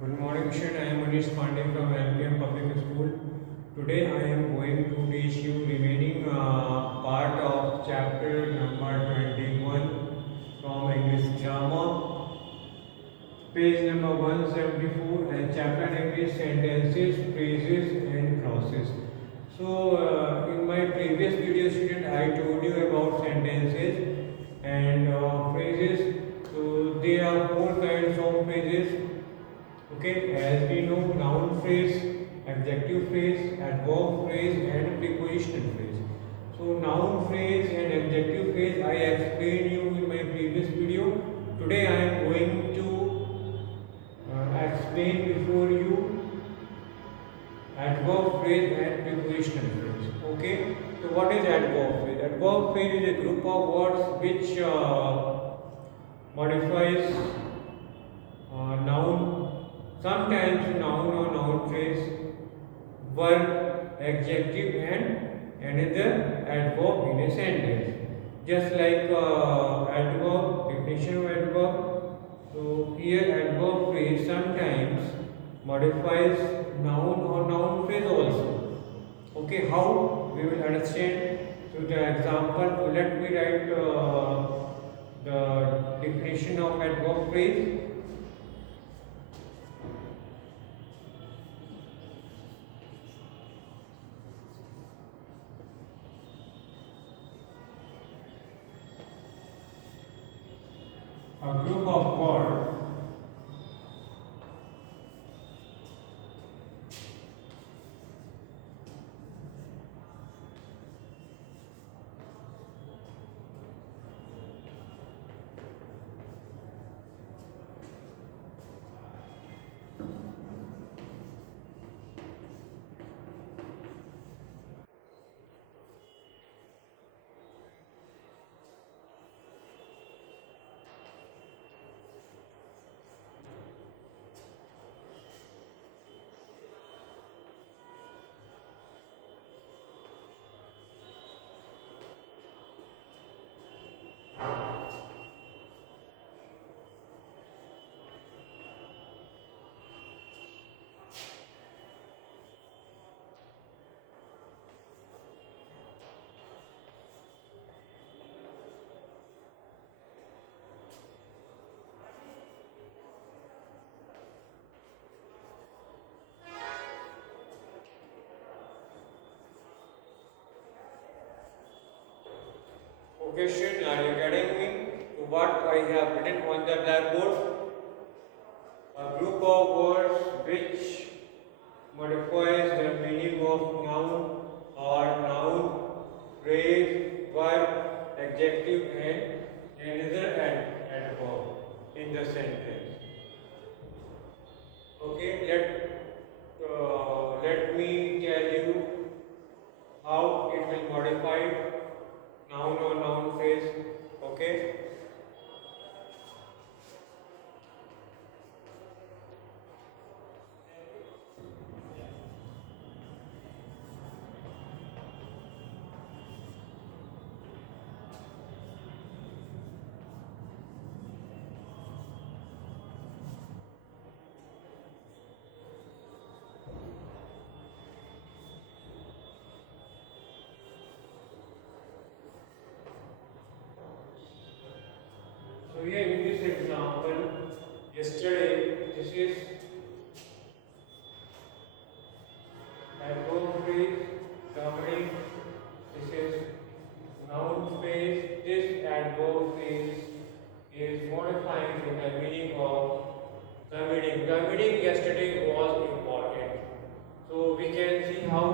Good morning, student. I am Manish Pandey from LPM Public School. Today I am going to teach you remaining part of chapter number 21 from English grammar, page number 174, and chapter name is sentences, phrases, and clauses. In my previous video, student, I told you about sentences and phrases. So, there are four kinds of phrases. Okay, as we know, noun phrase, adjective phrase, adverb phrase, and prepositional phrase. So, noun phrase and adjective phrase I explained you in my previous video. Today I am going to explain before you adverb phrase and prepositional phrase. Okay, so what is adverb phrase? Adverb phrase is a group of words which modifies noun, sometimes noun or noun phrase, verb, adjective, and another adverb in a sentence. Just like adverb, definition of adverb. So here adverb phrase sometimes modifies noun or noun phrase also. Okay, how we will understand? So the example, let me write the definition of adverb phrase. A group of words question. Are you getting me to what I have written on the blackboard? A group of words which modifies the meaning of noun or noun, phrase, verb, adjective, and another adverb in the sentence. Okay, let me tell you how it will modify noun or noun phrase. Okay. So here in this example, yesterday, this is adverb phrase, governing. This is noun phrase. This adverb phrase is modifying the meaning of the meaning. The meaning yesterday was important. So we can see how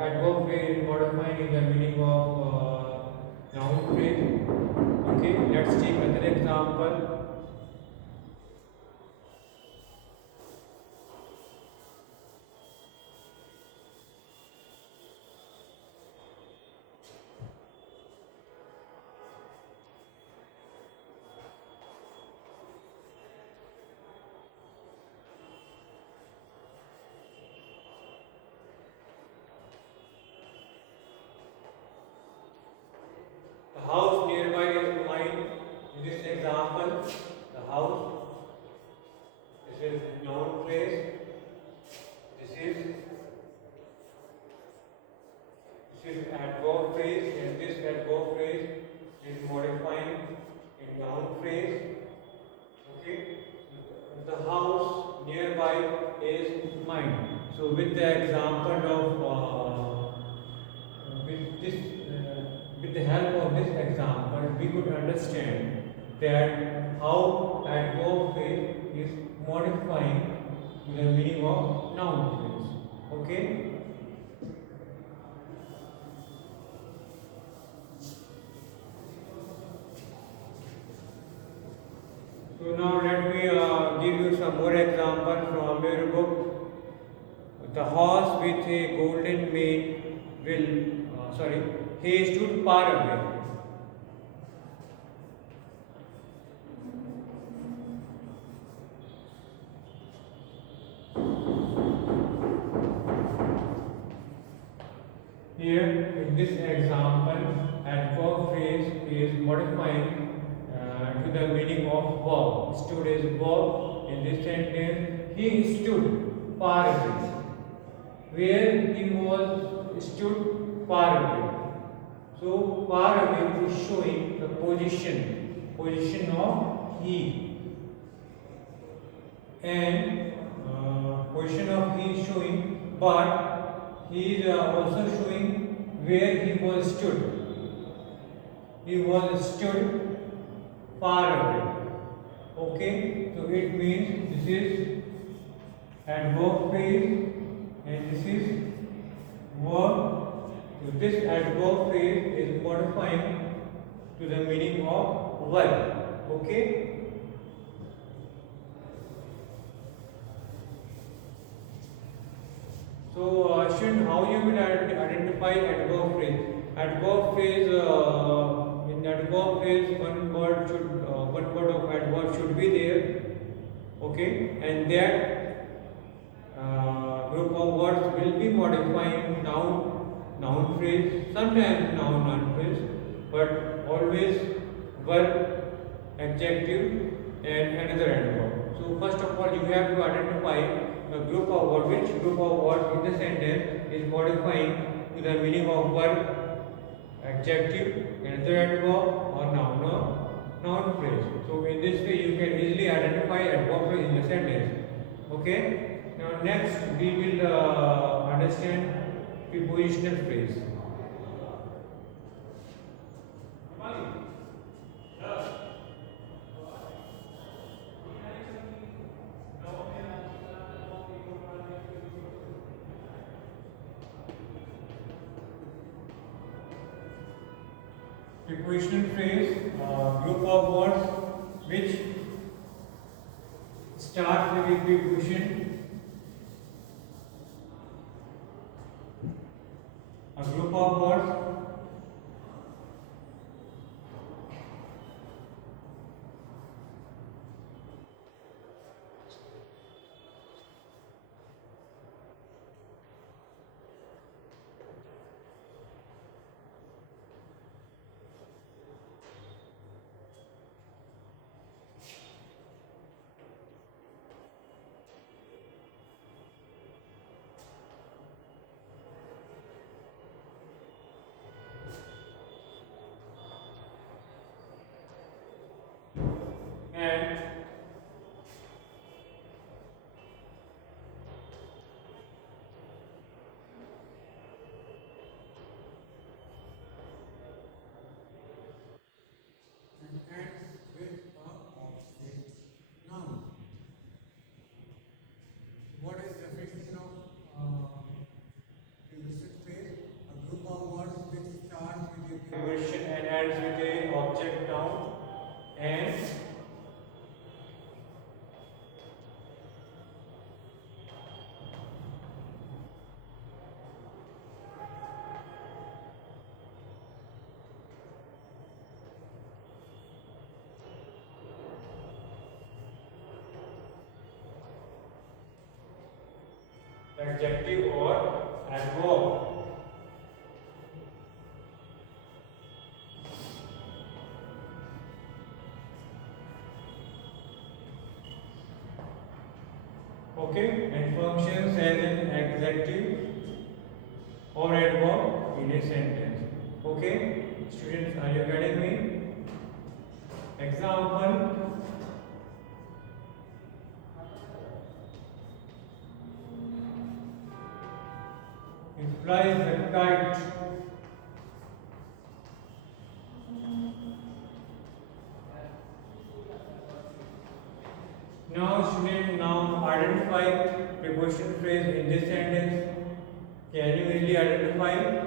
adverb phrase is modifying the meaning of noun phrase. Okay, let's take another example. The house nearby is mine. In this example, the house. This is noun. So with the example of with this with the help of this example, we could understand that how adverb phrase is modifying the meaning of noun phrase. Okay. So now let me give you some more examples from your book. The horse with a golden mane he stood far away. Here in this example, adverb phrase is modifying to the meaning of verb. Stood is verb. In this sentence, he stood far away. Where he was stood far away. So far away is showing the position of he, and position of he is showing, but he is also showing where he was stood. He was stood far away. Okay, so it means this is adverb phrase and this is verb. So this adverb phrase is modifying to the meaning of verb. Okay. So student, how you will identify adverb phrase? Adverb phrase in adverb phrase one word of adverb should be there. Okay, and that group of words will be modifying noun phrase, sometimes noun phrase, but always verb, adjective, and another adverb. So first of all, you have to identify a group of words, which group of words in the sentence is modifying to the meaning of verb, adjective, another adverb, or noun phrase. So in this way, you can easily identify adverb phrase in the sentence. Okay. Now next, we will understand prepositional phrase. Prepositional phrase, group of words which start with a preposition. A group of words and with a noun. What is the definition of prepositional phrase? A group of words which starts with a preposition and ends with a object noun, and adjective or adverb. Okay, and functions as an adjective or adverb in a sentence. Okay, students, are you getting me? Example. flies a kite. Now, student, now identify preposition phrase in this sentence. Can you really identify?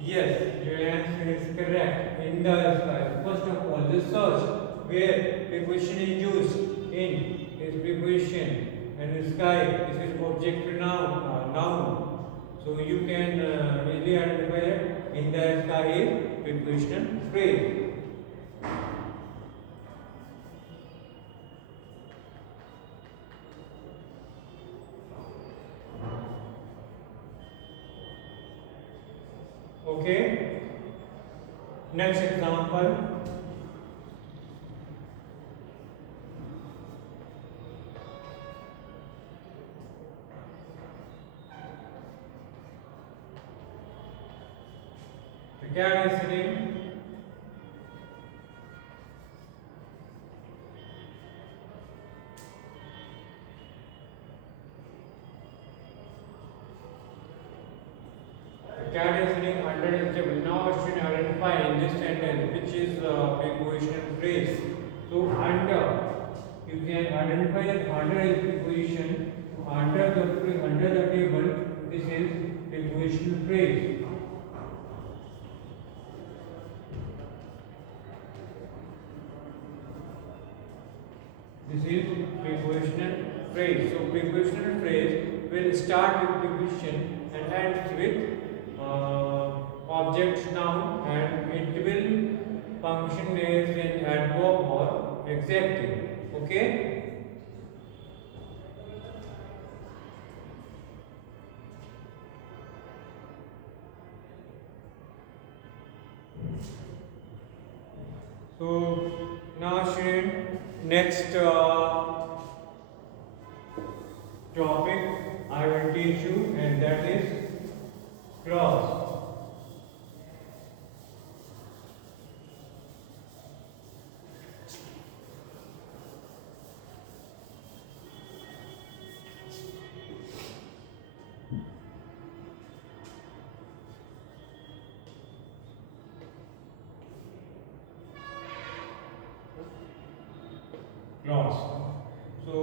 Yes, your answer is correct. In the sky. First of all, the search where preposition is used in is preposition, and the sky this is object noun. So you can easily identify it. In the sky is preposition phrase. Okay. Next example. The cat is sitting. The cat is sitting under the table. Now I should identify in this sentence which is preposition phrase. So under, you can identify that under is preposition. Under the table, this is preposition phrase. This is prepositional phrase. So prepositional phrase will start with preposition and ends with object noun, and it will function as an adverb or adjective. Okay. So now student, next topic I will teach you, and that is clause. Clause. So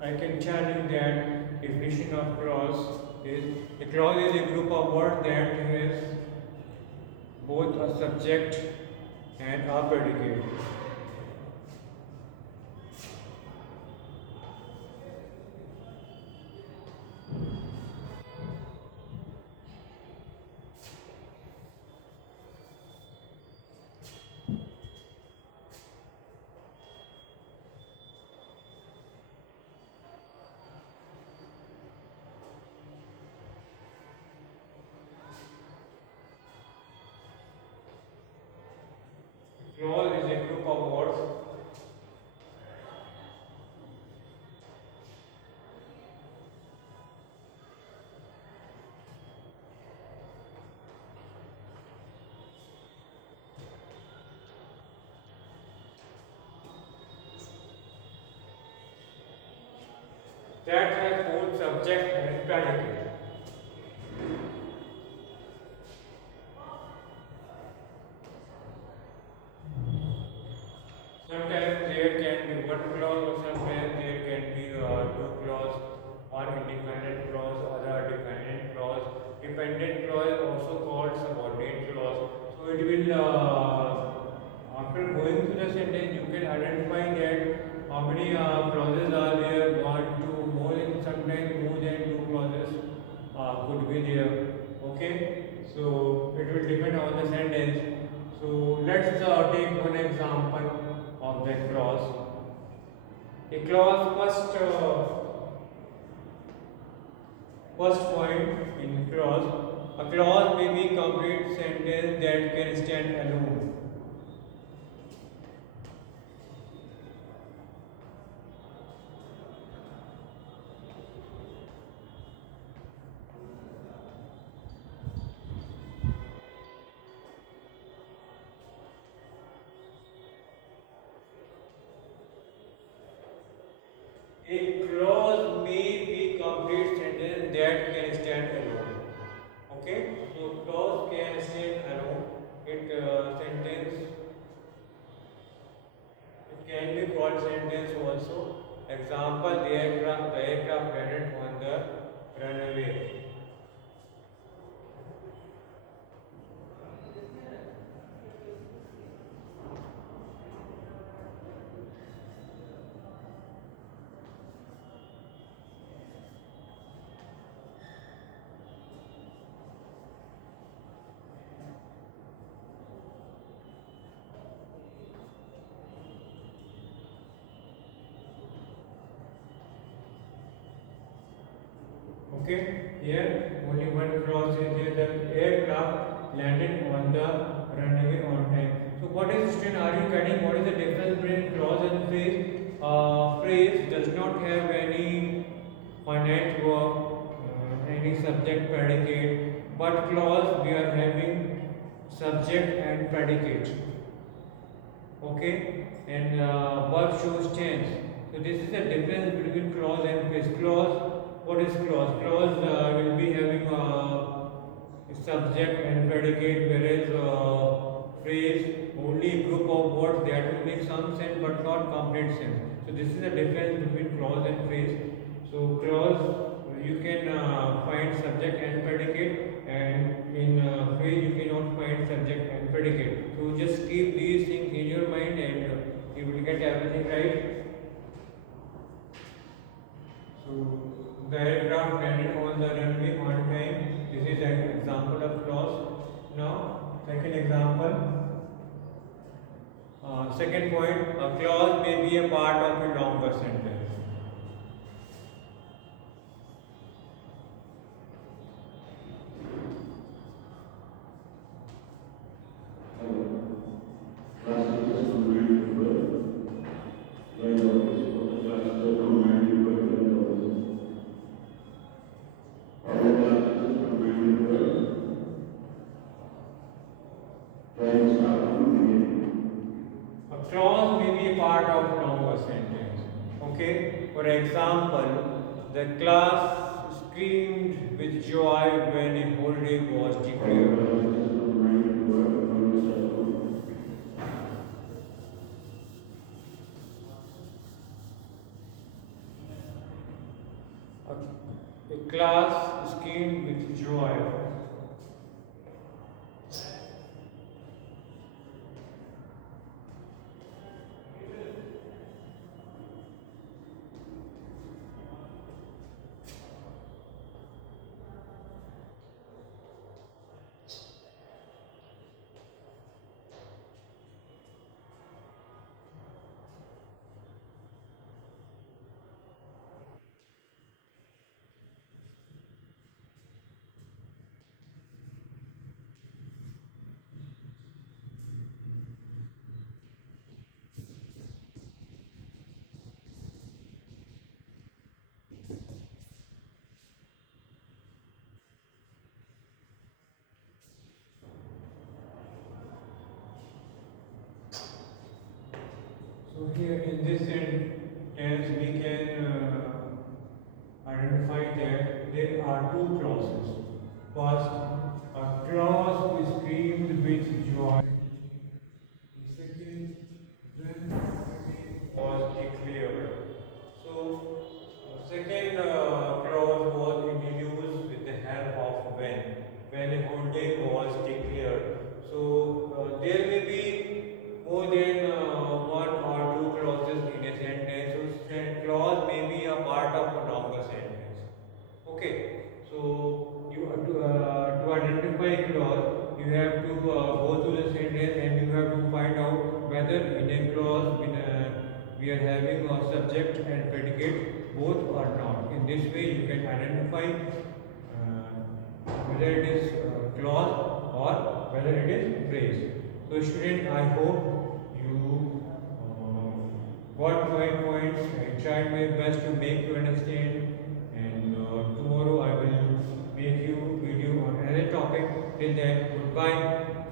I can tell you that definition of clause is a clause is a group of words that has both a subject and a predicate. Clause is a group of words that has both subject and predicate. Sometimes there can be one clause, or sometimes there can be two clause, or independent clause, or a dependent clause. Dependent clause is also called subordinate clause. So it will, after going through the sentence, you can identify that how many clauses are there. One, two, more than sometimes more than two clauses could be there. Okay, so it will depend on the sentence. So let's take one example of that clause. A clause first point in clause. A clause may be complete sentence that can stand alone. A clause may be complete sentence that can stand alone. Example, the aircraft landed on the runway. Okay, here only one clause is there. The aircraft landed on the runway on time. So, what is student? Are you getting what is the difference between clause and phrase? Phrase does not have any finite verb, any subject predicate, but clause we are having subject and predicate. Okay, and verb shows tense. So this is the difference between clause and phrase. Clause, what is clause? Clause will be having subject and predicate, whereas phrase only group of words that will make some sense but not complete sense. So this is the difference between clause and phrase. So clause you can find subject and predicate, and in phrase you cannot find subject and predicate. So just keep these things in your mind and you will get everything right. So the aircraft landed on the runway on time. This is an example of clause. Now second example. Second point, a clause may be a part of a longer sentence. A clause may be a part of longer sentence. Okay. For example, the class screamed with joy when a holiday was declared. A class screamed with joy. So here in this sentence we can identify that there are two clauses. First, a clause screamed with joy. Second, when holiday was declared. So, second clause was introduced with the help of when a holiday was declared. So, there may be more than one or two clauses in a sentence. So, clause may be a part of a longer sentence. Okay, so you have to identify a clause, you have to go through the sentence and you have to find out whether in a clause we are having a subject and predicate both or not. In this way, you can identify whether it is clause or whether it is phrase. So, student, I hope you got my points. I tried my best to make you understand, and tomorrow I will make you video on another topic. Till then, goodbye.